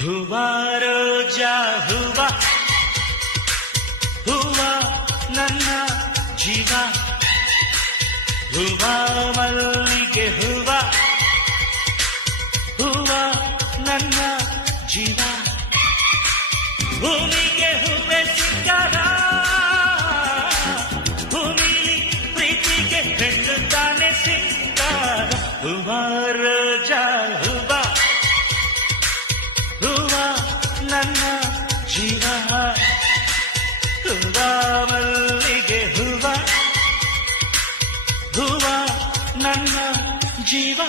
ಹೂವ ರೋಜಾ ಹೂವ ಹೂವ ನನ್ನ ಜೀವ ಹೂವ ಮಲ್ಲಿಗೆ ಹೂವ ಹೂವ ನನ್ನ ಜೀವ ಭೂಮಿಗೆ ಹೂವೆ ಸಿಂಗಾರ ಭೂಮಿಲಿ ಪ್ರೀತಿಗೆ ಹೆಣ್ಣು ತಾನೆ ಸಿಂಗಾರ ಹೂವ ರೋಜಾ ಹೂವ ಹೂವ ನನ್ನ ಜೀವ ಹೂವ ಮಲ್ಲಿಗೆ ಹೂವ ಹೂವ ನನ್ನ ಜೀವ